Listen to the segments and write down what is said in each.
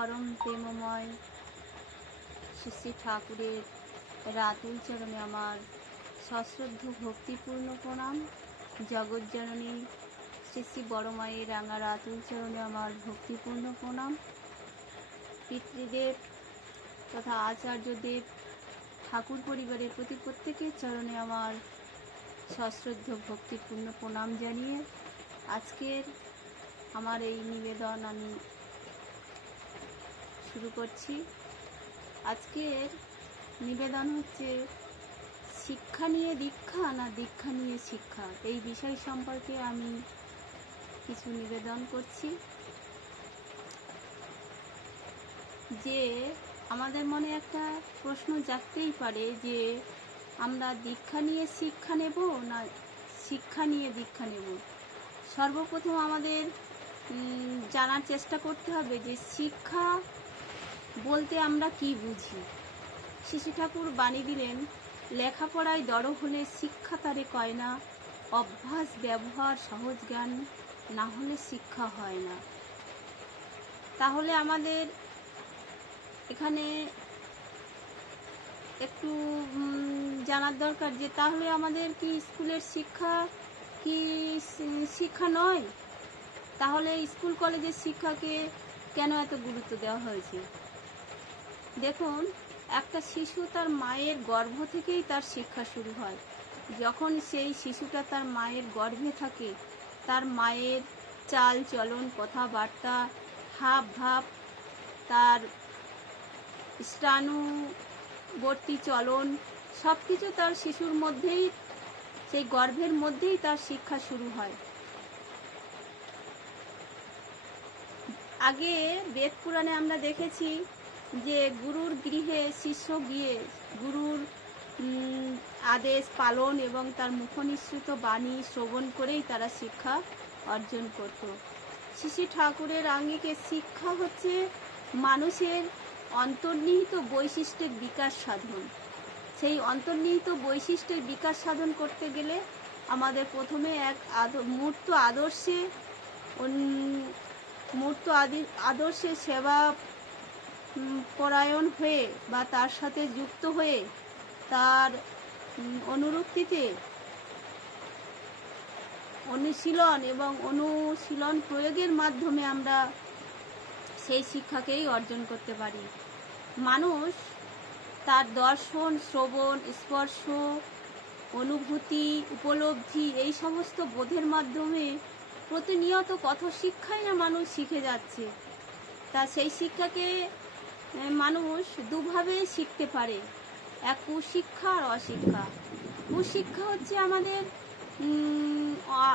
পরম প্রেমময় শ্রী শ্রী ঠাকুরের রাতুল চরণে আমার সশ্রদ্ধ ভক্তিপূর্ণ প্রণাম। জগজ্জননী শ্রী শ্রী বড় মায়ের রাঙা রাতুল চরণে আমার ভক্তিপূর্ণ প্রণাম। পিতৃদেব তথা আচার্যদেব ঠাকুর পরিবারের প্রতি প্রত্যেকের চরণে আমার সশ্রদ্ধ ভক্তিপূর্ণ প্রণাম জানিয়ে আজকের আমার এই নিবেদন আমি শুরু করছি। আজকের নিবেদন হচ্ছে, শিক্ষা নিয়ে দীক্ষা না দীক্ষা নিয়ে শিক্ষা? এই বিষয় সম্পর্কে আমি কিছু নিবেদন করছি। যে আমাদের মনে একটা প্রশ্ন জাগতেই পারে যে, আমরা দীক্ষা নিয়ে শিক্ষা নেব না শিক্ষা নিয়ে দীক্ষা নেব? সর্বপ্রথম আমাদের জানার চেষ্টা করতে হবে যে শিক্ষা বলতে আমরা কি বুঝি? শিশু ঠাকুর বাণী দিলেন, লেখাপড়ায় দড় হলে শিক্ষা তারে কয় না, অভ্যাস, ব্যবহার, সহজ জ্ঞান না হলে শিক্ষা হয় না। তাহলে আমাদের এখানে একটু জানার দরকার যে তাহলে আমাদের কি স্কুলের শিক্ষা কি শিক্ষা নয়? তাহলে স্কুল, কলেজের শিক্ষাকে কেন এত গুরুত্ব দেওয়া হয়েছে? দেখুন, একটা শিশু তার মায়ের গর্ভ থেকেই তার শিক্ষা শুরু হয়। যখন সেই শিশুটা তার মায়ের গর্ভে থাকে, তার মায়ের চাল চলন, কথাবার্তা, হাব ভাব, তার স্টানুবর্তী চলন সব কিছু তার শিশুর মধ্যেই, সেই গর্ভের মধ্যেই তার শিক্ষা শুরু হয়। আগে বেদ পুরাণে আমরা দেখেছি যে গুরুর গৃহে শিষ্য গিয়ে গুরুর আদেশ পালন এবং তার মুখনিসৃত বাণী শ্রবণ করেই তারা শিক্ষা অর্জন করত। শিশু ঠাকুরের আঙ্গিকে শিক্ষা হচ্ছে মানুষের অন্তর্নিহিত বৈশিষ্ট্যের বিকাশ সাধন। সেই অন্তর্নিহিত বৈশিষ্ট্যের বিকাশ সাধন করতে গেলে আমাদের প্রথমে এক মূর্ত আদর্শে মূর্ত আদি, আদর্শে সেবা পরায়ণ হয়ে বা তার সাথে যুক্ত হয়ে তার অনুরক্তিতে অনুশীলন এবং অনুশীলন প্রয়োগের মাধ্যমে আমরা সেই শিক্ষাকেই অর্জন করতে পারি। মানুষ তার দর্শন, শ্রবণ, স্পর্শ, অনুভূতি, উপলব্ধি এই সমস্ত বোধের মাধ্যমে প্রতিনিয়ত কত শিক্ষাই না মানুষ শিখে যাচ্ছে। তা সেই শিক্ষাকে মানুষ দুভাবে শিখতে পারে। এক কুশিক্ষা আর অশিক্ষা। কুশিক্ষা হচ্ছে আমাদের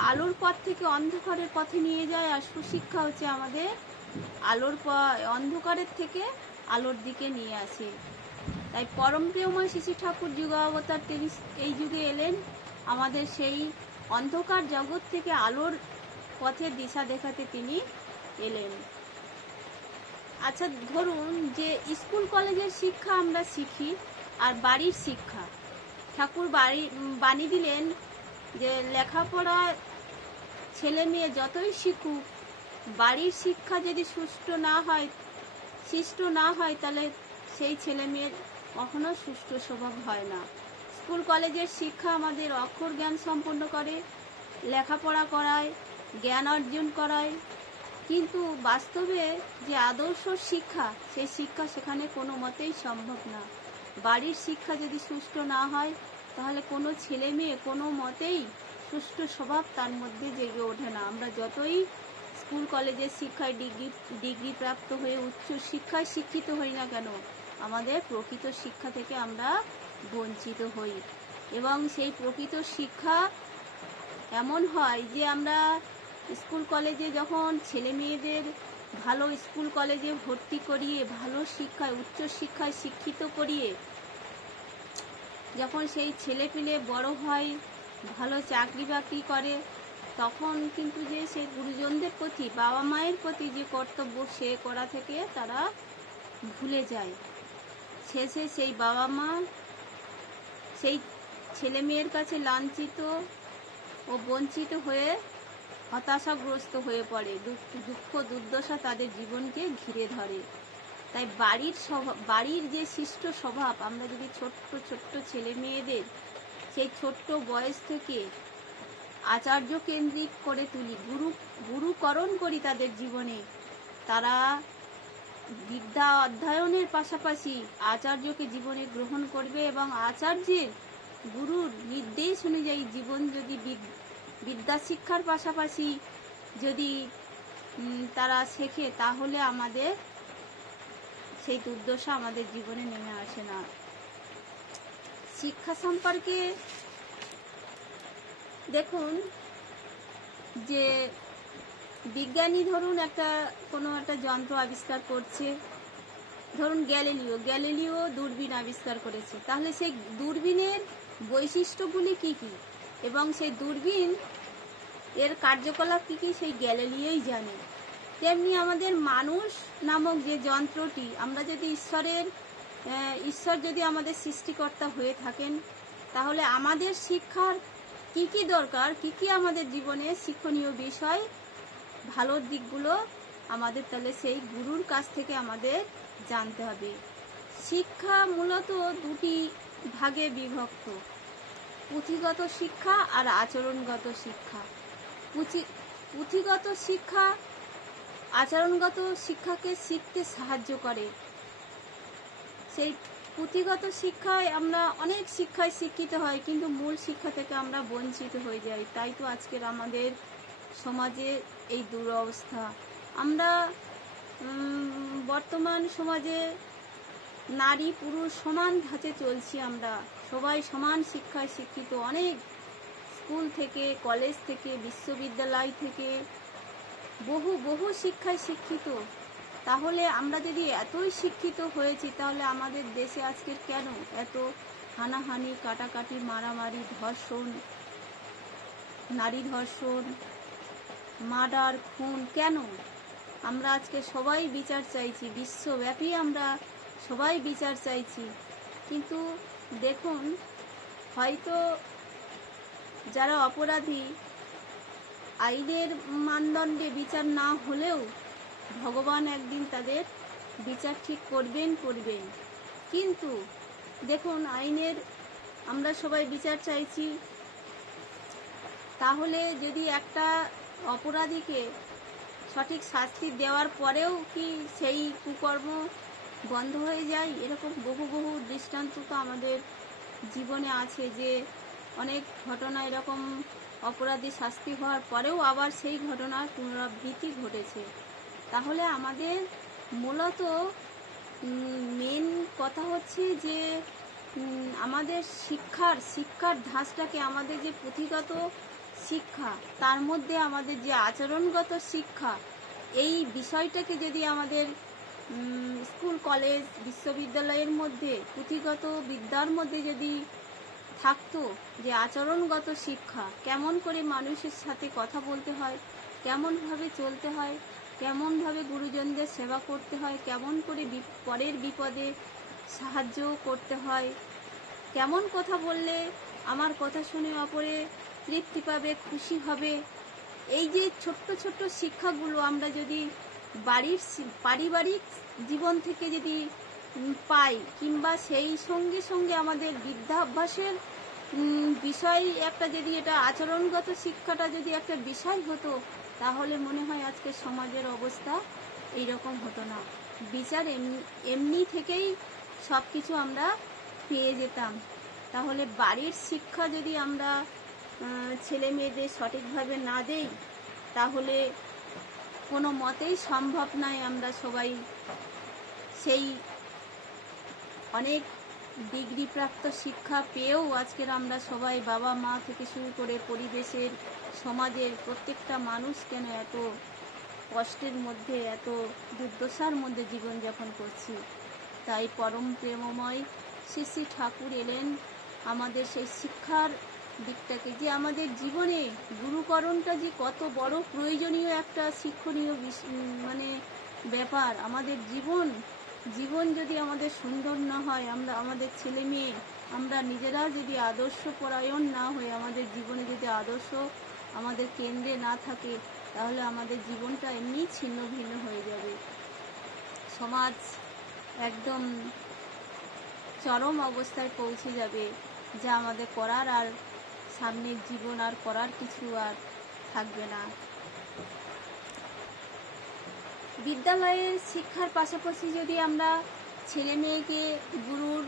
আলোর পথ থেকে অন্ধকারের পথে নিয়ে যায়, আর সুশিক্ষা হচ্ছে আমাদের আলোর অন্ধকারের থেকে আলোর দিকে নিয়ে আসে। তাই পরম প্রিয়ময় শিশু ঠাকুর যুগ অবতার তিনি এই যুগে এলেন আমাদের সেই অন্ধকার জগৎ থেকে আলোর পথের দিশা দেখাতে তিনি এলেন। আচ্ছা ধরুন যে স্কুল কলেজের শিক্ষা আমরা শিখি আর বাড়ির শিক্ষা। ঠাকুর বাড়ি বাণী দিলেন যে লেখাপড়া ছেলে মেয়ে যতই শিখুক, বাড়ির শিক্ষা যদি সুষ্ঠু না হয় শিষ্ট না হয়, তাহলে সেই ছেলে মেয়ের কখনো সুষ্ঠু স্বভাব হয় না। স্কুল কলেজের শিক্ষা আমাদের অক্ষর জ্ঞান সম্পন্ন করে, লেখাপড়া করায়, জ্ঞান অর্জন করায় কিন্তু বাস্তবে যে আদর্শ শিক্ষা, সেই শিক্ষা সেখানে কোনো মতেই সম্ভব না। বাড়ির শিক্ষা যদি সুষ্ঠু না হয়, তাহলে কোনো ছেলে মেয়ে কোনো মতেই সুষ্ঠু স্বভাব তার মধ্যে জেগে ওঠে না। আমরা যতই স্কুল, কলেজের শিক্ষায় ডিগ্রি ডিগ্রি প্রাপ্ত হয়ে উচ্চ শিক্ষায় শিক্ষিত হই না কেন, আমাদের প্রকৃত শিক্ষা থেকে আমরা বঞ্চিত হই। এবং সেই প্রকৃত শিক্ষা এমন হয় যে আমরা স্কুল কলেজে যখন ছেলে মেয়েদের ভালো স্কুল কলেজে ভর্তি করিয়ে, ভালো শিক্ষায়, উচ্চ শিক্ষায় শিক্ষিত করিয়ে, যখন সেই ছেলে পেলে বড় হয়, ভালো চাকরি বাকরি করে, তখন কিন্তু যে সে গুরুজনদের প্রতি, বাবা মায়ের প্রতি যে কর্তব্য, সে করা থেকে তারা ভুলে যায়। শেষে সেই বাবা মা সেই ছেলে মেয়ের কাছে লাঞ্ছিত ও বঞ্চিত হয়ে হতাশাগ্রস্ত হয়ে পড়ে। দুঃখ দুর্দশা তাদের জীবনকে ঘিরে ধরে। তাই বাড়ির স্বভাব বাড়ির যে শিষ্ট স্বভাব, আমরা যদি ছোট্ট ছোট্ট ছেলে মেয়েদের সেই ছোট্ট বয়স থেকে আচার্য কেন্দ্রিক করে তুলি, গুরু, গুরুকরণ করি তাদের জীবনে, তারা বিদ্যা অধ্যয়নের পাশাপাশি আচার্যকে জীবনে গ্রহণ করবে এবং আচার্যের গুরুর নির্দেশ অনুযায়ী জীবন যদি বিদ্যা শিক্ষার পাশাপাশি যদি তারা শেখে, তাহলে আমাদের সেই দুর্দশা আমাদের জীবনে নেমে আসে না। শিক্ষা সম্পর্কে দেখুন যে বিজ্ঞানী ধরুন একটা, কোনো একটা যন্ত্র আবিষ্কার করছে। ধরুন গ্যালিলিও গ্যালিলিও দূরবীন আবিষ্কার করেছে। তাহলে সেই দূরবীনের বৈশিষ্ট্যগুলি কি কি? এবং সেই দূরবীন এর কার্যকলাপ কী কী সেই গ্যালিলিওই জানে। তেমনি আমাদের মানুষ নামক যে যন্ত্রটি, আমরা যদি ঈশ্বরের ঈশ্বর যদি আমাদের সৃষ্টিকর্তা হয়ে থাকেন, তাহলে আমাদের শিক্ষার কি কি দরকার, কি কি আমাদের জীবনে শিক্ষণীয় বিষয় ভালো দিকগুলো আমাদের তাহলে সেই গুরুর কাছ থেকে আমাদের জানতে হবে। শিক্ষা মূলত দুটি ভাগে বিভক্ত। পুঁথিগত শিক্ষা আর আচরণগত শিক্ষা। পুঁথি- পুঁথিগত শিক্ষা আচরণগত শিক্ষাকে শিখতে সাহায্য করে। সেই পুঁথিগত শিক্ষায় আমরা অনেক শিক্ষায় শিক্ষিত হয় কিন্তু মূল শিক্ষা থেকে আমরা বঞ্চিত হয়ে যাই। তাই তো আজকের আমাদের সমাজে এই দুরবস্থা। আমরা বর্তমান সমাজে নারী পুরুষ সমান ধাঁচে চলছি আমরা। সবাই সমান শিক্ষায় শিক্ষিত। অনেক স্কুল থেকে, কলেজ থেকে, বিশ্ববিদ্যালয় থেকে বহু বহু শিক্ষায় শিক্ষিত। তাহলে আমরা যদি এতই শিক্ষিত হয়েছি, তাহলে আমাদের দেশে আজকের কেন এত হানাহানি, কাটাকাটি, মারামারি, ধর্ষণ, নারী ধর্ষণ, মার্ডার, খুন, কেন? আমরা আজকে সবাই বিচার চাইছি, বিশ্বব্যাপী আমরা সবাই বিচার চাইছি। কিন্তু দেখুন, হয়তো যারা অপরাধী, আইনের মানদণ্ডে বিচার না হলেও ভগবান একদিন তাদের বিচার ঠিক করবেন করবেন। কিন্তু দেখুন, আইনের আমরা সবাই বিচার চাইছি। তাহলে যদি একটা অপরাধীকে সঠিক শাস্তি দেওয়ার পরেও কি সেই কুকর্ম বন্ধ হয়ে যায়। এরকম বহু বহু দৃষ্টান্ত তো আমাদের জীবনে আছে যে, অনেক ঘটনা এরকম অপরাধী শাস্তি হওয়ার পরেও আবার সেই ঘটনার পুনরাবৃত্তি ঘটেছে। তাহলে আমাদের মূলত মেন কথা হচ্ছে যে আমাদের শিক্ষার শিক্ষার ধাঁচটাকে আমাদের যে পুঁথিগত শিক্ষা, তার মধ্যে আমাদের যে আচরণগত শিক্ষা, এই বিষয়টাকে যদি আমাদের স্কুল, কলেজ, বিশ্ববিদ্যালয়ের মধ্যে, পুঁথিগত বিদ্যার মধ্যে যদি থাকতো যে আচরণগত শিক্ষা, কেমন করে মানুষের সাথে কথা বলতে হয়, কেমনভাবে চলতে হয়, কেমনভাবে গুরুজনদের সেবা করতে হয়, কেমন করে পরের বিপদে সাহায্য করতে হয়, কেমন কথা বললে আমার কথা শুনে অপরে তৃপ্তি পাবে, খুশি হবে, এই যে ছোট্ট ছোট্ট শিক্ষাগুলো আমরা যদি বাড়ির পারিবারিক জীবন থেকে যদি পাই কিংবা সেই সঙ্গে সঙ্গে আমাদের বিদ্যাভ্যাসের বিষয় একটা যদি এটা আচরণগত শিক্ষাটা যদি একটা বিষয় হতো, তাহলে মনে হয় আজকে সমাজের অবস্থা এইরকম হতো না। বিচার এমনি এমনি থেকেই সব কিছু আমরা পেয়ে যেতাম। তাহলে বাড়ির শিক্ষা যদি আমরা ছেলে মেয়েদের সঠিকভাবে না দেই, তাহলে কোনো মতেই সম্ভব নয় আমরা সবাই সেই অনেক ডিগ্রিপ্রাপ্ত শিক্ষা পেয়েও আজকের আমরা সবাই বাবা মা থেকে শুরু করে পরিবেশের, সমাজের প্রত্যেকটা মানুষ কেন এত কষ্টের মধ্যে, এত দুর্দশার মধ্যে জীবনযাপন করছি? তাই পরম প্রেমময় শ্রী শ্রী ঠাকুর এলেন আমাদের সেই শিক্ষার দিকটাকে, যে আমাদের জীবনে গুরুকরণটা যে কত বড় প্রয়োজনীয় একটা শিক্ষণীয় মানে ব্যাপার। আমাদের জীবন জীবন যদি আমাদের সুন্দর না হয়, আমরা, আমাদের ছেলে মেয়ে, আমরা নিজেরা যদি আদর্শ পরায়ণ না হয়ে আমাদের জীবনে যদি আদর্শ আমাদের কেন্দ্রে না থাকে, তাহলে আমাদের জীবনটা এমনি ছিন্ন ভিন্ন হয়ে যাবে। সমাজ একদম চরম অবস্থায় পৌঁছে যাবে, যা আমাদের করার আর সামনের জীবন আর করার কিছু আর থাকবে না। বিদ্যালয়ের শিক্ষার পাশাপাশি যদি আমরা ছেলে মেয়েকে গুরুর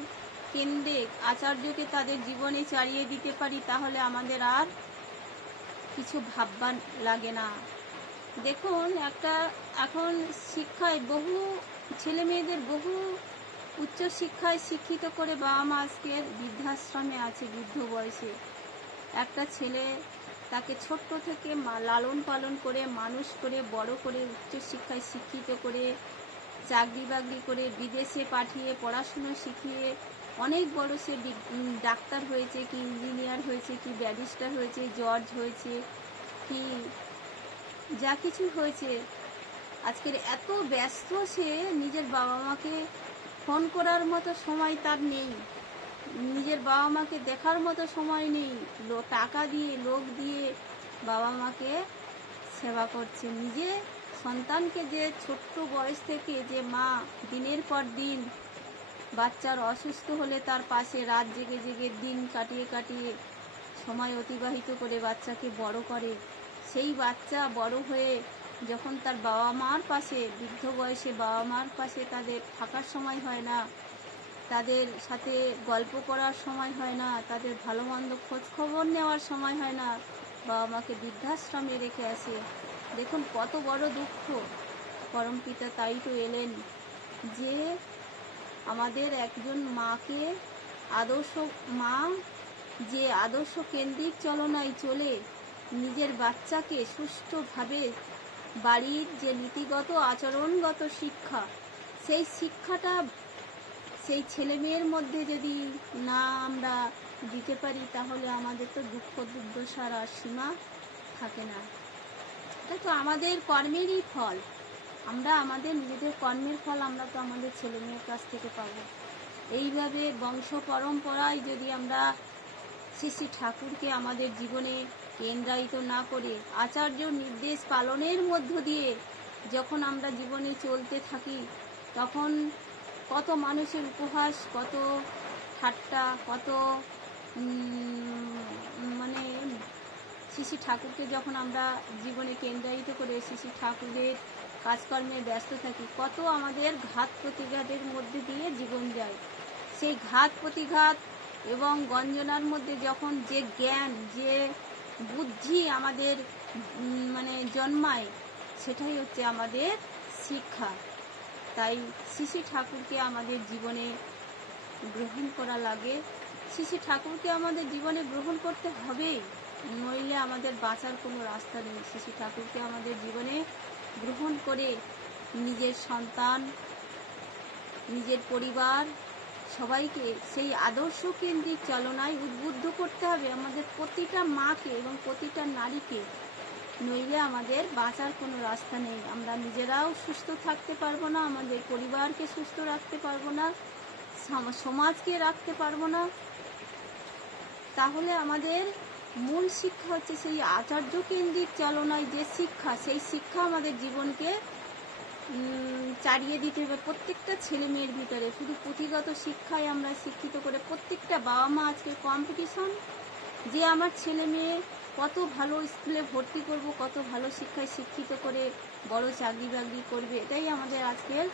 কেন্দ্রে, আচার্যকে তাদের জীবনে চালিয়ে দিতে পারি, তাহলে আমাদের আর কিছু ভাববার লাগে না। দেখুন, একটা এখন শিক্ষায় বহু ছেলে মেয়েদের বহু উচ্চ শিক্ষায় শিক্ষিত করে বাবা মা আজকের বৃদ্ধাশ্রমে আছে, বৃদ্ধ বয়সে। একটা ছেলে তাকে ছোট্ট থেকে লালন পালন করে, মানুষ করে, বড় করে, উচ্চ শিক্ষায় শিক্ষিত করে, চাকরি বাকরি করে, বিদেশে পাঠিয়ে, পড়াশুনো শিখিয়ে, অনেক বড় সে ডাক্তার হয়েছে কি ইঞ্জিনিয়ার হয়েছে কি ব্যারিস্টার হয়েছে, জজ হয়েছে কি যা কিছু হয়েছে। আজকের এত ব্যস্ত সে নিজের বাবা মাকে ফোন করার মতো সময় তার নেই। নিজের বাবা মাকে দেখার মতো সময় নেই। টাকা দিয়ে, লোক দিয়ে বাবা মাকে সেবা করছে। নিজে সন্তানকে যে ছোট্ট বয়স থেকে যে মা দিনের পর দিন বাচ্চার অসুস্থ হলে তার পাশে রাত জেগে জেগে দিন কাটিয়ে কাটিয়ে সময় অতিবাহিত করে বাচ্চাকে বড় করে। সেই বাচ্চা বড় হয়ে যখন তার বাবা মার পাশে, বৃদ্ধ বয়সে বাবা মার পাশে তাদের থাকার সময় হয় না। তাদের সাথে গল্প করার সময় হয় না, তাদের ভালো মন্দ খোঁজ খবর নেওয়ার সময় হয় না। বাবা মাকে বৃদ্ধাশ্রমে রেখে আসে। দেখুন কত বড় দুঃখ। পরম পিতা তাই তো এলেন যে আমাদের একজন মাকে আদর্শ, মা যে আদর্শ কেন্দ্রিক চলনায় চলে, নিজের বাচ্চাকে সুষ্ঠুভাবে বাড়ির যে নীতিগত আচরণগত শিক্ষা, সেই শিক্ষাটা সেই ছেলে মেয়ের মধ্যে যদি না আমরা দিতে পারি, তাহলে আমাদের তো দুঃখ, দুর্দশার আর সীমা থাকে না। এটা তো আমাদের কর্মেরই ফল। আমরা আমাদের নিজেদের কর্মের ফল আমরা তো আমাদের ছেলে মেয়ের কাছ থেকে পাবো। এইভাবে বংশ পরম্পরায় যদি আমরা শ্রী শ্রী ঠাকুরকে আমাদের জীবনে কেন্দ্রায়িত না করে, আচার্য নির্দেশ পালনের মধ্য দিয়ে যখন আমরা জীবনে চলতে থাকি, তখন কত মানুষের উপহাস, কত ঠাট্টা, কত মানে শ্রী ঠাকুরকে যখন আমরা জীবনে কেন্দ্রায়িত করে শ্রী ঠাকুরের কাজকর্মে ব্যস্ত থাকি, কত আমাদের ঘাত প্রতিঘাতের মধ্যে দিয়ে জীবন যায়। সেই ঘাত প্রতিঘাত এবং গঞ্জনার মধ্যে যখন যে জ্ঞান, যে বুদ্ধি আমাদের মানে জন্মায়, সেটাই হচ্ছে আমাদের শিক্ষা। তাই শ্রী ঠাকুরকে আমাদের জীবনে গ্রহণ করা লাগে। শ্রী ঠাকুরকে আমাদের জীবনে গ্রহণ করতে হবেই নইলে আমাদের বাঁচার কোনো রাস্তা নেই। শ্রী ঠাকুরকে আমাদের জীবনে গ্রহণ করে নিজের সন্তান, নিজের পরিবার, সবাইকে সেই আদর্শ কেন্দ্রিক চালনায় উদ্বুদ্ধ করতে হবে। আমাদের প্রতিটা মাকে এবং প্রতিটা নারীকে নইলে আমাদের বাঁচার কোনো রাস্তা নেই। আমরা নিজেরাও সুস্থ থাকতে পারব না, আমাদের পরিবারকে সুস্থ রাখতে পারব না সমাজকে রাখতে পারব না। তাহলে আমাদের মূল শিক্ষা হচ্ছে সেই আচার্য কেন্দ্রিক চালনায় যে শিক্ষা, সেই শিক্ষা আমাদের জীবনকে চালিয়ে দিতে হবে। প্রত্যেকটা ছেলে মেয়ের ভিতরে শুধু পুঁথিগত শিক্ষায় আমরা শিক্ষিত করে প্রত্যেকটা বাবা মা আজকে কম্পিটিশন যে আমার ছেলে মেয়ে কত ভালো স্কুলে ভর্তি করব, কত ভালো শিক্ষায় শিক্ষিত করে বড় চাকরি বাকরি করবে, এটাই আমাদের আজকের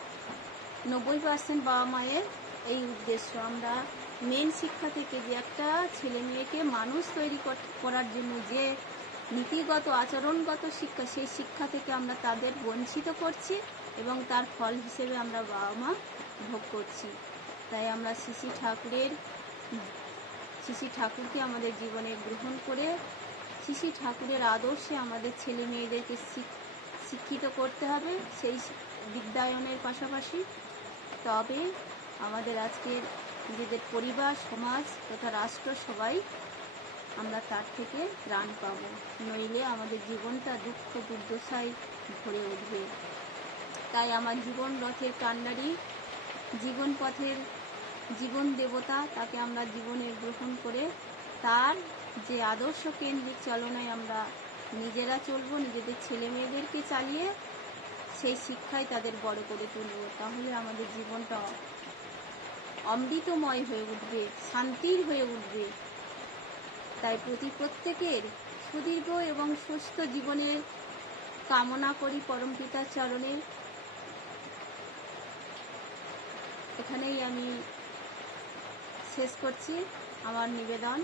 নব্বই পার্সেন্ট বাবা মায়ের এই উদ্দেশ্য। আমরা মেন শিক্ষা থেকে যে একটা ছেলে মেয়েকে মানুষ তৈরি কর- করার জন্য যে নীতিগত, আচরণগত শিক্ষা, সেই শিক্ষা থেকে আমরা তাদের বঞ্চিত করছি এবং তার ফল হিসেবে আমরা বাবা মা ভোগ করছি। তাই আমরা শ্রী ঠাকুরের শ্রী ঠাকুরকে আমাদের জীবনে গ্রহণ করে শ্রী ঠাকুরের আদর্শে আমাদের ছেলে মেয়েদেরকে শিক্ষিত করতে হবে, সেই বিদ্যায়নের পাশাপাশি। তবে আমাদের আজকের নিজেদের পরিবার, সমাজ তথা রাষ্ট্র সবাই আমরা তার থেকে ত্রাণ পাব। নইলে আমাদের জীবনটা দুঃখ, দুর্দশায় ভরে উঠবে। তাই আমার জীবন রথের কান্ডারি, জীবন পথের জীবন দেবতা, তাকে আমরা জীবনে গ্রহণ করে তার যে আদর্শ কেন্দ্রিক চালনায় আমরা নিজেরা চলব, নিজেদের ছেলে মেয়েদেরকে চালিয়ে সেই শিক্ষাই তাদের বড় করে তুলব। তাহলে আমাদের জীবনটা অমৃতময় হয়ে উঠবে, শান্তির হয়ে উঠবে। তাই প্রতি প্রত্যেকের সুদীর্ঘ এবং সুস্থ জীবনের কামনা করি পরমপিতার চরণে। এখানেই আমি শেষ করছি। আমার নিবেদন।